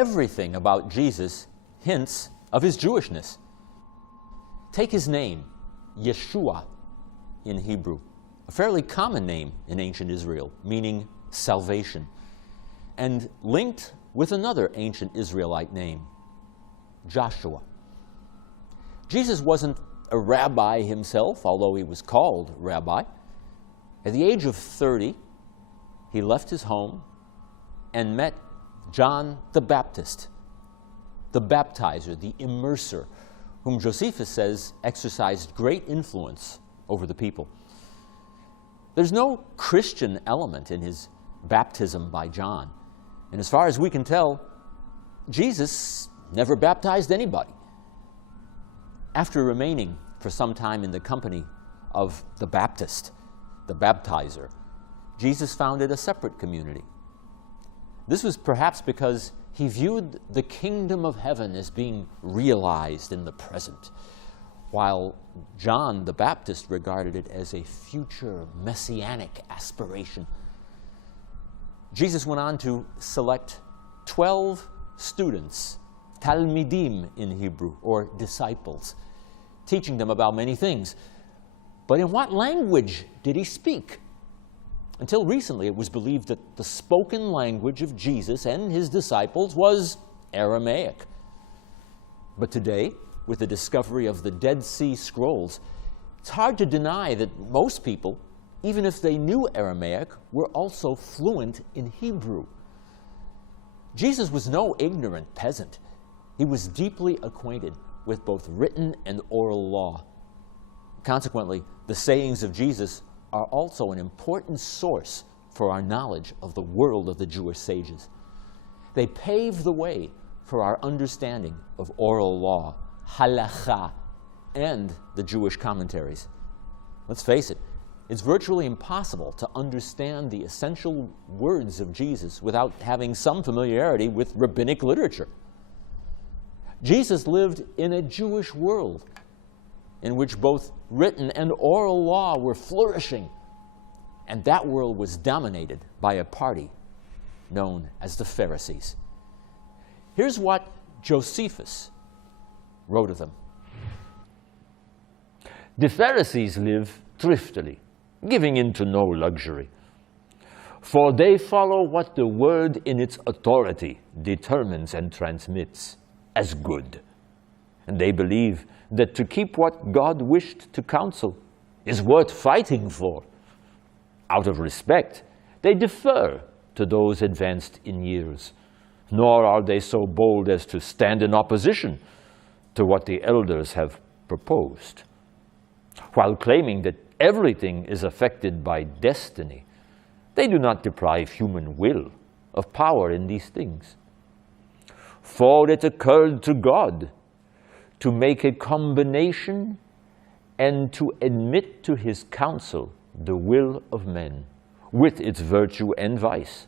everything about Jesus hints of his Jewishness. Take his name, Yeshua in Hebrew, a fairly common name in ancient Israel, meaning salvation, and linked with another ancient Israelite name, Joshua. Jesus wasn't a rabbi himself, although he was called rabbi. At the age of 30, he left his home and met John the Baptist, the baptizer, the immerser, whom Josephus says exercised great influence over the people. There's no Christian element in his baptism by John. And as far as we can tell, Jesus never baptized anybody. After remaining for some time in the company of the Baptist, the baptizer, Jesus founded a separate community. This was perhaps because he viewed the kingdom of heaven as being realized in the present, while John the Baptist regarded it as a future messianic aspiration. Jesus went on to select 12 students, talmidim in Hebrew, or disciples, teaching them about many things. But in what language did he speak? Until recently, it was believed that the spoken language of Jesus and his disciples was Aramaic. But today, with the discovery of the Dead Sea Scrolls, it's hard to deny that most people, even if they knew Aramaic, were also fluent in Hebrew. Jesus was no ignorant peasant. He was deeply acquainted with both written and oral law. Consequently, the sayings of Jesus are also an important source for our knowledge of the world of the Jewish sages. They pave the way for our understanding of oral law, halakha, and the Jewish commentaries. Let's face it, it's virtually impossible to understand the essential words of Jesus without having some familiarity with rabbinic literature. Jesus lived in a Jewish world in which both written and oral law were flourishing, and that world was dominated by a party known as the Pharisees. Here's what Josephus wrote of them. The Pharisees live thriftily, giving in to no luxury, for they follow what the word in its authority determines and transmits as good. And they believe that to keep what God wished to counsel is worth fighting for. Out of respect, they defer to those advanced in years, nor are they so bold as to stand in opposition to what the elders have proposed. While claiming that everything is affected by destiny, they do not deprive human will of power in these things. For it occurred to God to make a combination and to admit to his counsel the will of men, with its virtue and vice.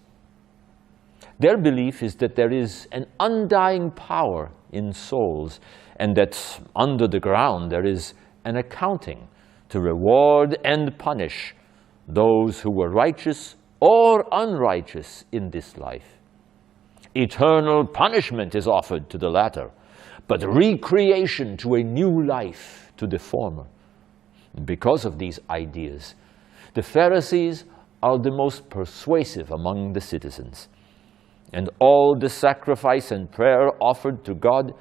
Their belief is that there is an undying power in souls, and that under the ground there is an accounting to reward and punish those who were righteous or unrighteous in this life. Eternal punishment is offered to the latter, but recreation to a new life to the former. Because of these ideas, the Pharisees are the most persuasive among the citizens, and all the sacrifice and prayer offered to God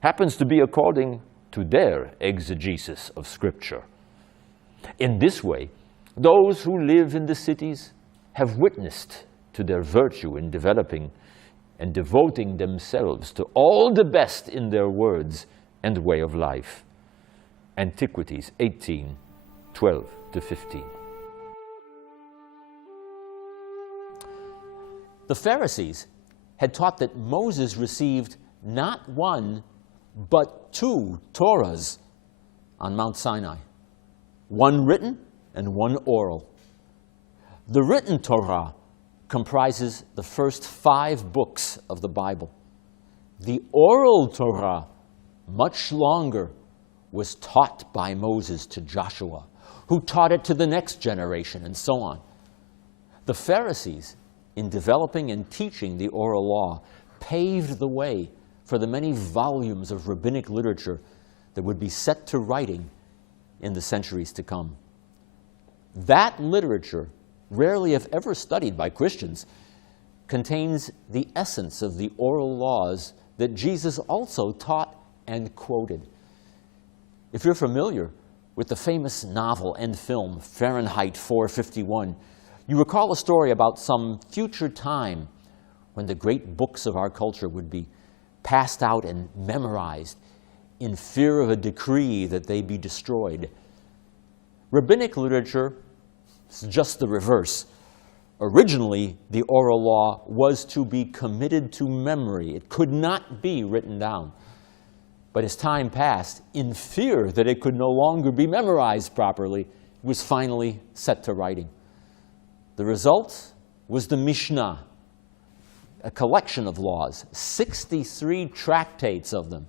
happens to be according to their exegesis of Scripture. In this way, those who live in the cities have witnessed to their virtue in developing and devoting themselves to all the best in their words and way of life. Antiquities 18, 12-15. The Pharisees had taught that Moses received not one, but 2 Torahs on Mount Sinai, one written and one oral. The written Torah comprises the first 5 books of the Bible. The oral Torah, much longer, was taught by Moses to Joshua, who taught it to the next generation, and so on. The Pharisees, in developing and teaching the oral law, paved the way for the many volumes of rabbinic literature that would be set to writing in the centuries to come. That literature, rarely if ever studied by Christians, contains the essence of the oral laws that Jesus also taught and quoted. If you're familiar with the famous novel and film Fahrenheit 451, you recall a story about some future time when the great books of our culture would be passed out and memorized in fear of a decree that they be destroyed. Rabbinic literature is just the reverse. Originally, the oral law was to be committed to memory. It could not be written down. But as time passed, in fear that it could no longer be memorized properly, it was finally set to writing. The result was the Mishnah, a collection of laws, 63 tractates of them,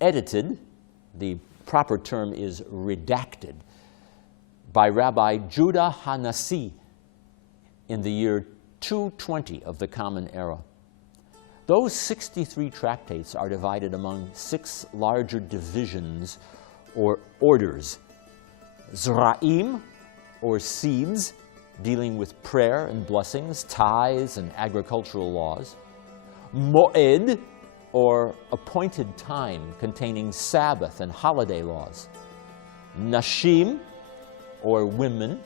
edited, the proper term is redacted, by Rabbi Judah Hanassi in the year 220 of the Common Era. Those 63 tractates are divided among 6 larger divisions or orders. Zra'im, or seeds, dealing with prayer and blessings, tithes and agricultural laws. Moed, or appointed time, containing Sabbath and holiday laws. Nashim, or women,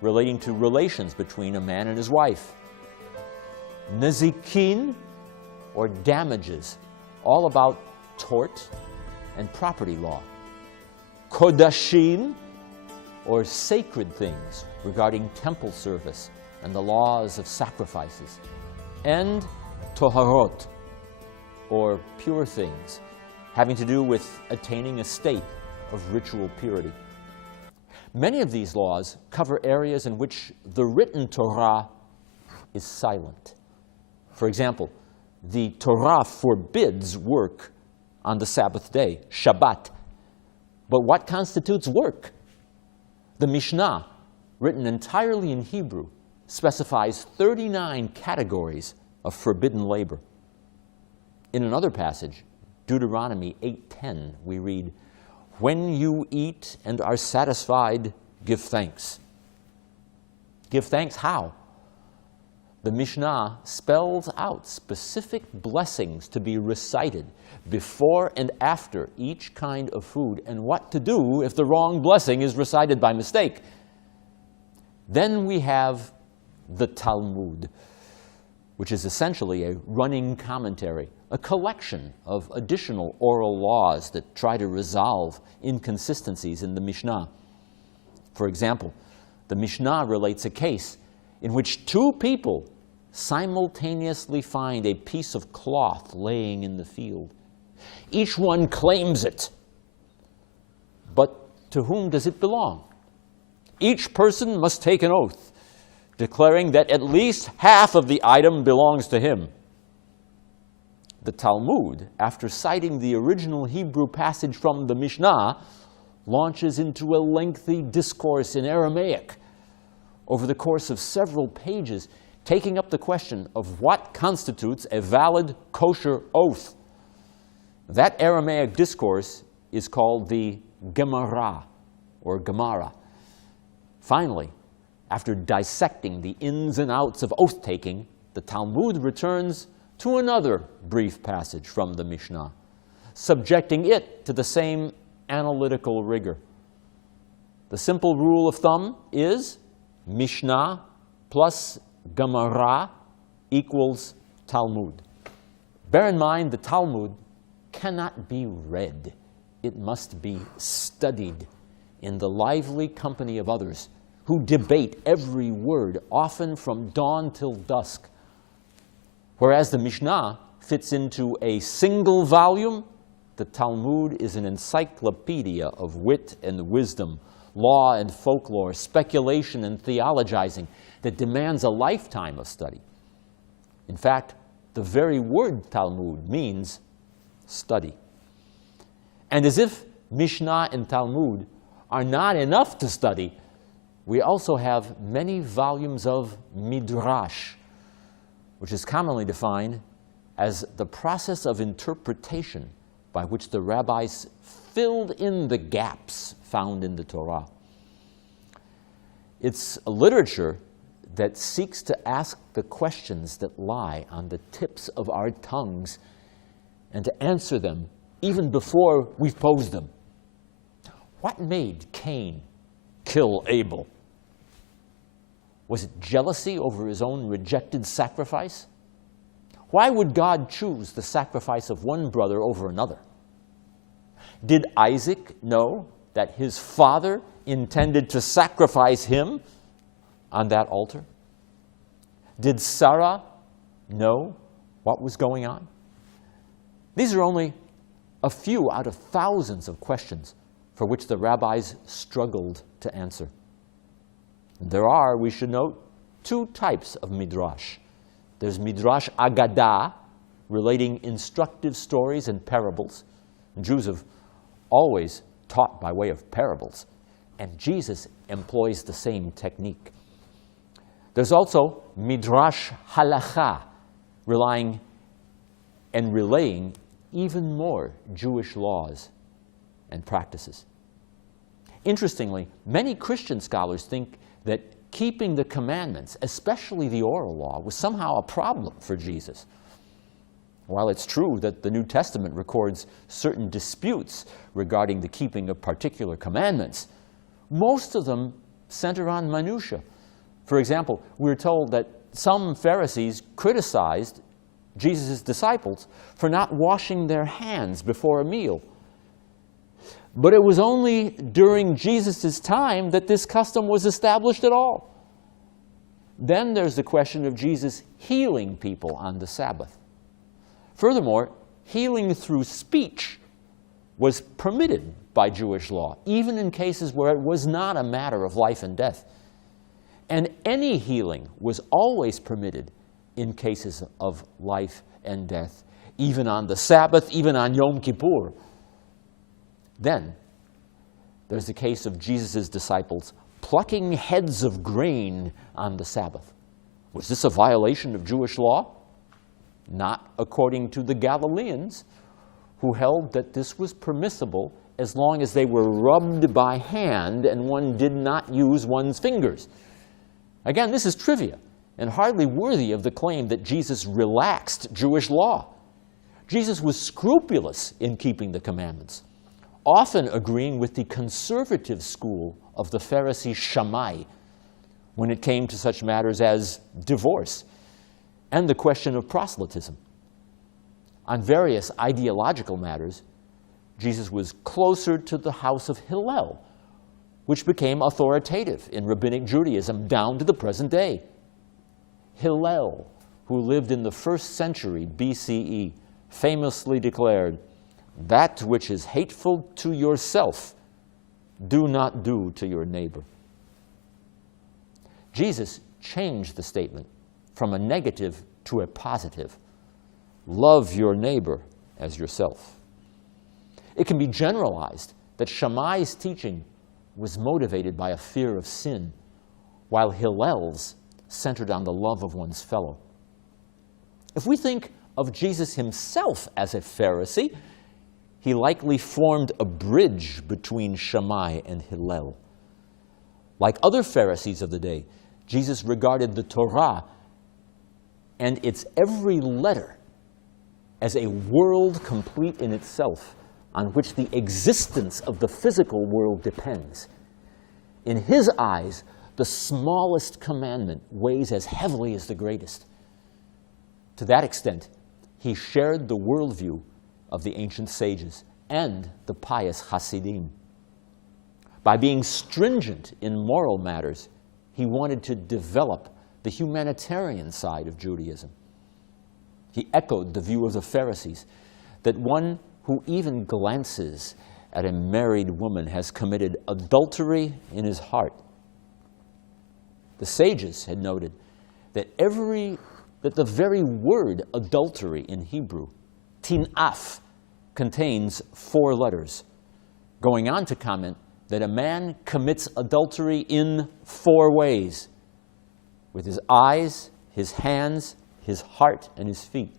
relating to relations between a man and his wife. Nezikin, or damages, all about tort and property law. Kodashim, or sacred things regarding temple service and the laws of sacrifices. And Toharot, or pure things, having to do with attaining a state of ritual purity. Many of these laws cover areas in which the written Torah is silent. For example, the Torah forbids work on the Sabbath day, Shabbat. But what constitutes work? The Mishnah, written entirely in Hebrew, specifies 39 categories of forbidden labor. In another passage, Deuteronomy 8:10, we read, "When you eat and are satisfied, give thanks." Give thanks how? The Mishnah spells out specific blessings to be recited before and after each kind of food, and what to do if the wrong blessing is recited by mistake. Then we have the Talmud, which is essentially a running commentary, a collection of additional oral laws that try to resolve inconsistencies in the Mishnah. For example, the Mishnah relates a case in which 2 people simultaneously find a piece of cloth laying in the field. Each one claims it. But to whom does it belong? Each person must take an oath, declaring that at least half of the item belongs to him. The Talmud, after citing the original Hebrew passage from the Mishnah, launches into a lengthy discourse in Aramaic over the course of several pages, taking up the question of what constitutes a valid kosher oath. That Aramaic discourse is called the Gemara, or Gemara. Finally, after dissecting the ins and outs of oath-taking, the Talmud returns to another brief passage from the Mishnah, subjecting it to the same analytical rigor. The simple rule of thumb is Mishnah plus Gemara equals Talmud. Bear in mind, the Talmud cannot be read. It must be studied in the lively company of others who debate every word, often from dawn till dusk. Whereas the Mishnah fits into a single volume, the Talmud is an encyclopedia of wit and wisdom, law and folklore, speculation and theologizing that demands a lifetime of study. In fact, the very word Talmud means study. And as if Mishnah and Talmud are not enough to study, we also have many volumes of Midrash, which is commonly defined as the process of interpretation by which the rabbis filled in the gaps found in the Torah. It's a literature that seeks to ask the questions that lie on the tips of our tongues and to answer them even before we've posed them. What made Cain kill Abel? Was it jealousy over his own rejected sacrifice? Why would God choose the sacrifice of one brother over another? Did Isaac know that his father intended to sacrifice him on that altar? Did Sarah know what was going on? These are only a few out of thousands of questions for which the rabbis struggled to answer. There are, we should note, two types of midrash. There's midrash agadah, relating instructive stories and parables. Jews have always taught by way of parables, and Jesus employs the same technique. There's also midrash halacha, relying and relaying even more Jewish laws and practices. Interestingly, many Christian scholars think that keeping the commandments, especially the oral law, was somehow a problem for Jesus. While it's true that the New Testament records certain disputes regarding the keeping of particular commandments, most of them center on minutiae. For example, we're told that some Pharisees criticized Jesus' disciples for not washing their hands before a meal. But it was only during Jesus' time that this custom was established at all. Then there's the question of Jesus healing people on the Sabbath. Furthermore, healing through speech was permitted by Jewish law, even in cases where it was not a matter of life and death. And any healing was always permitted in cases of life and death, even on the Sabbath, even on Yom Kippur. Then there's the case of Jesus' disciples plucking heads of grain on the Sabbath. Was this a violation of Jewish law? Not according to the Galileans, who held that this was permissible as long as they were rubbed by hand and one did not use one's fingers. Again, this is trivia and hardly worthy of the claim that Jesus relaxed Jewish law. Jesus was scrupulous in keeping the commandments, often agreeing with the conservative school of the Pharisee Shammai when it came to such matters as divorce and the question of proselytism. On various ideological matters, Jesus was closer to the house of Hillel, which became authoritative in rabbinic Judaism down to the present day. Hillel, who lived in the 1st century BCE, famously declared, "That which is hateful to yourself, do not do to your neighbor." Jesus changed the statement from a negative to a positive. Love your neighbor as yourself. It can be generalized that Shammai's teaching was motivated by a fear of sin, while Hillel's centered on the love of one's fellow. If we think of Jesus himself as a Pharisee, he likely formed a bridge between Shammai and Hillel. Like other Pharisees of the day, Jesus regarded the Torah and its every letter as a world complete in itself, on which the existence of the physical world depends. In his eyes, the smallest commandment weighs as heavily as the greatest. To that extent, he shared the worldview of the ancient sages and the pious Hasidim. By being stringent in moral matters, he wanted to develop the humanitarian side of Judaism. He echoed the view of the Pharisees that one who even glances at a married woman has committed adultery in his heart. The sages had noted that the very word adultery in Hebrew, tinaf, contains 4 letters, going on to comment that a man commits adultery in 4 ways: with his eyes, his hands, his heart, and his feet.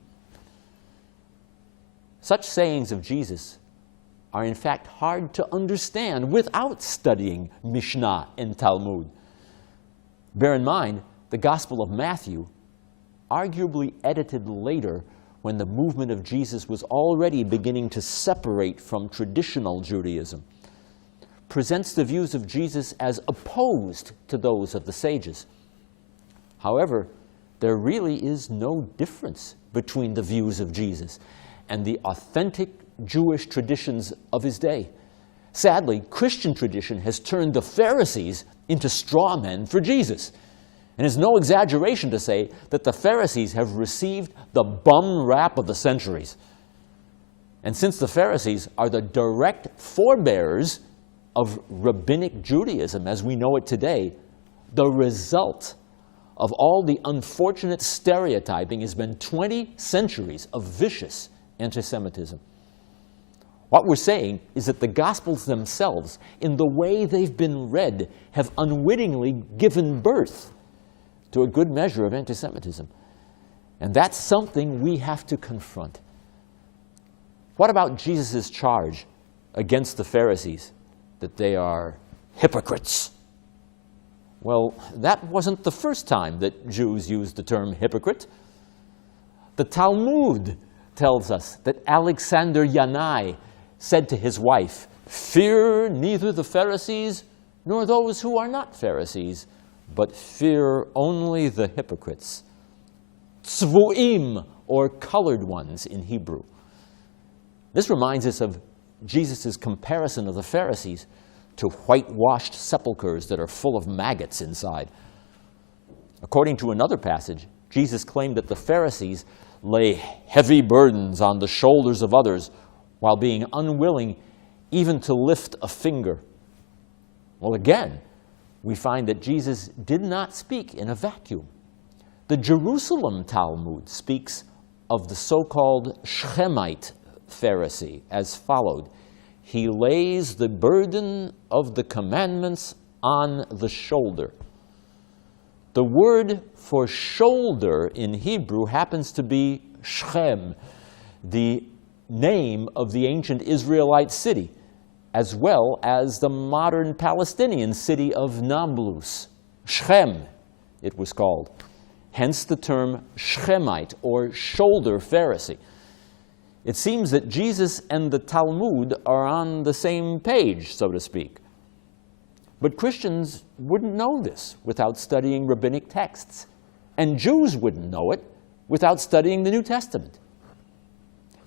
Such sayings of Jesus are in fact hard to understand without studying Mishnah and Talmud. Bear in mind, the Gospel of Matthew, arguably edited later when the movement of Jesus was already beginning to separate from traditional Judaism, presents the views of Jesus as opposed to those of the sages. However, there really is no difference between the views of Jesus and the authentic Jewish traditions of his day. Sadly, Christian tradition has turned the Pharisees into straw men for Jesus. And it's no exaggeration to say that the Pharisees have received the bum rap of the centuries. And since the Pharisees are the direct forebears of rabbinic Judaism as we know it today, the result of all the unfortunate stereotyping has been 20 centuries of vicious anti-Semitism. What we're saying is that the Gospels themselves, in the way they've been read, have unwittingly given birth to a good measure of anti-Semitism. And that's something we have to confront. What about Jesus' charge against the Pharisees, that they are hypocrites? Well, that wasn't the first time that Jews used the term hypocrite. The Talmud tells us that Alexander Yanai said to his wife, "Fear neither the Pharisees nor those who are not Pharisees, but fear only the hypocrites." Tzvu'im, or colored ones in Hebrew. This reminds us of Jesus' comparison of the Pharisees to whitewashed sepulchres that are full of maggots inside. According to another passage, Jesus claimed that the Pharisees lay heavy burdens on the shoulders of others while being unwilling even to lift a finger. Well, again, we find that Jesus did not speak in a vacuum. The Jerusalem Talmud speaks of the so-called Shechemite Pharisee as followed: "He lays the burden of the commandments on the shoulder." The word for shoulder in Hebrew happens to be Shechem, the name of the ancient Israelite city, as well as the modern Palestinian city of Nablus. Shechem, it was called. Hence the term Shechemite, or shoulder Pharisee. It seems that Jesus and the Talmud are on the same page, so to speak. But Christians wouldn't know this without studying rabbinic texts, and Jews wouldn't know it without studying the New Testament.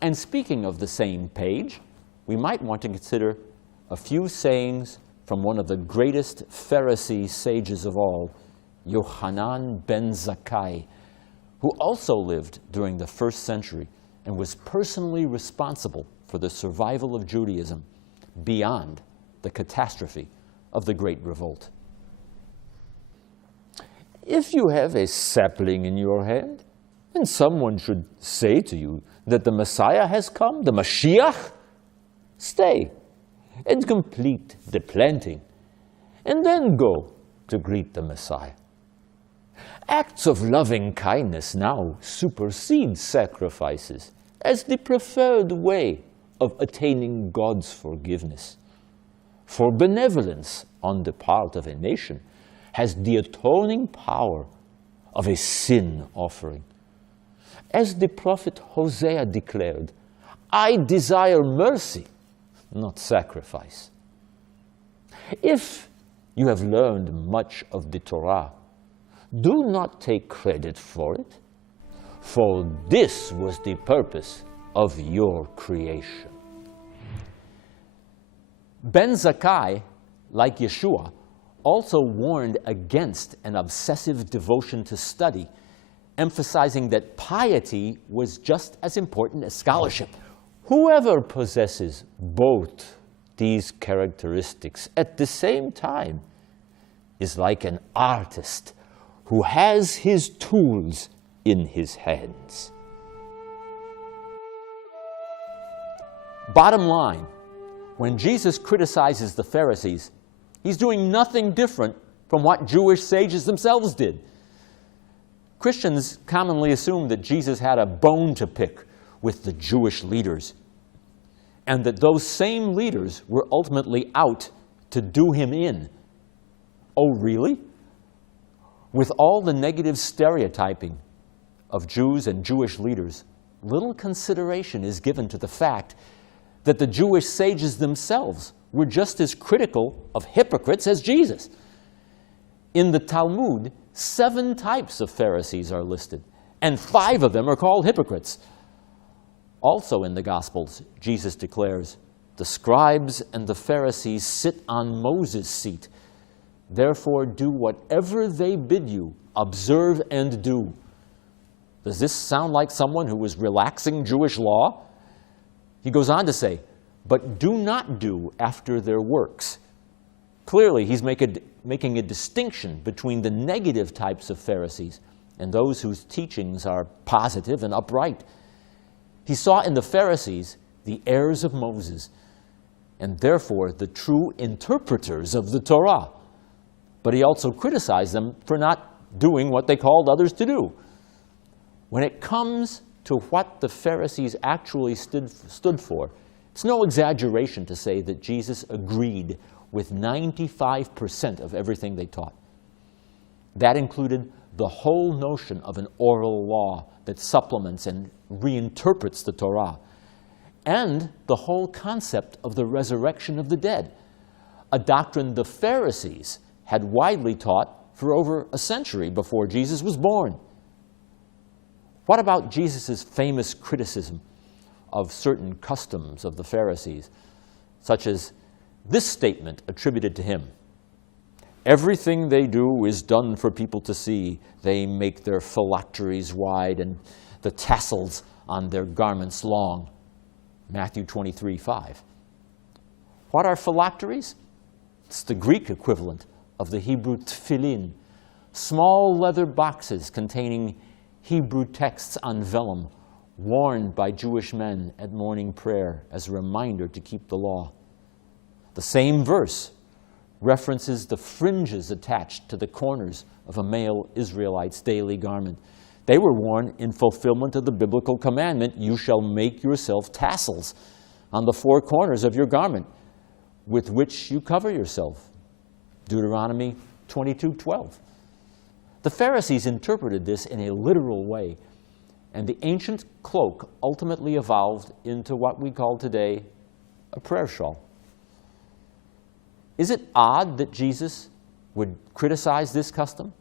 And speaking of the same page, we might want to consider a few sayings from one of the greatest Pharisee sages of all, Yochanan ben Zakkai, who also lived during the first century and was personally responsible for the survival of Judaism beyond the catastrophe of the Great Revolt. If you have a sapling in your hand, and someone should say to you that the Messiah has come, the Mashiach, stay and complete the planting, and then go to greet the Messiah. Acts of loving kindness now supersede sacrifices as the preferred way of attaining God's forgiveness. For benevolence on the part of a nation has the atoning power of a sin offering. As the prophet Hosea declared, "I desire mercy, not sacrifice." If you have learned much of the Torah, do not take credit for it, for this was the purpose of your creation. Ben Zakkai, like Yeshua, also warned against an obsessive devotion to study, emphasizing that piety was just as important as scholarship. Whoever possesses both these characteristics at the same time is like an artist who has his tools in his hands. Bottom line, when Jesus criticizes the Pharisees, he's doing nothing different from what Jewish sages themselves did. Christians commonly assume that Jesus had a bone to pick with the Jewish leaders and that those same leaders were ultimately out to do him in. Oh, really? With all the negative stereotyping of Jews and Jewish leaders, little consideration is given to the fact that the Jewish sages themselves were just as critical of hypocrites as Jesus. In the Talmud, 7 types of Pharisees are listed, and 5 of them are called hypocrites. Also in the Gospels, Jesus declares, "The scribes and the Pharisees sit on Moses' seat. Therefore do whatever they bid you, observe and do." Does this sound like someone who was relaxing Jewish law? He goes on to say, "But do not do after their works." Clearly, he's making a distinction between the negative types of Pharisees and those whose teachings are positive and upright. He saw in the Pharisees the heirs of Moses, and therefore the true interpreters of the Torah. But he also criticized them for not doing what they called others to do. When it comes to what the Pharisees actually stood for, it's no exaggeration to say that Jesus agreed with 95% of everything they taught. That included the whole notion of an oral law that supplements and reinterprets the Torah, and the whole concept of the resurrection of the dead, a doctrine the Pharisees had widely taught for over a century before Jesus was born. What about Jesus' famous criticism of certain customs of the Pharisees, such as this statement attributed to him: "Everything they do is done for people to see. They make their phylacteries wide and the tassels on their garments long." Matthew 23:5. What are phylacteries? It's the Greek equivalent of the Hebrew tefillin, small leather boxes containing Hebrew texts on vellum, worn by Jewish men at morning prayer as a reminder to keep the law. The same verse references the fringes attached to the corners of a male Israelite's daily garment. They were worn in fulfillment of the biblical commandment, "You shall make yourself tassels on the 4 corners of your garment, with which you cover yourself." Deuteronomy 22:12. The Pharisees interpreted this in a literal way, and the ancient cloak ultimately evolved into what we call today a prayer shawl. Is it odd that Jesus would criticize this custom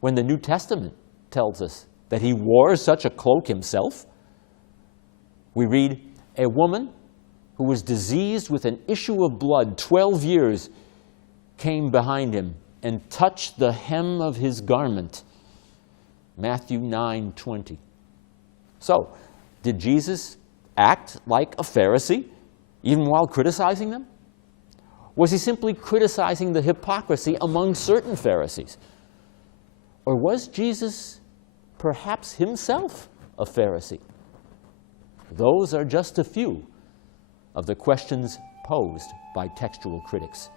when the New Testament tells us that he wore such a cloak himself? We read, "A woman who was diseased with an issue of blood 12 years came behind him and touched the hem of his garment." Matthew 9:20. So, did Jesus act like a Pharisee, even while criticizing them? Was he simply criticizing the hypocrisy among certain Pharisees? Or was Jesus perhaps himself a Pharisee? Those are just a few of the questions posed by textual critics.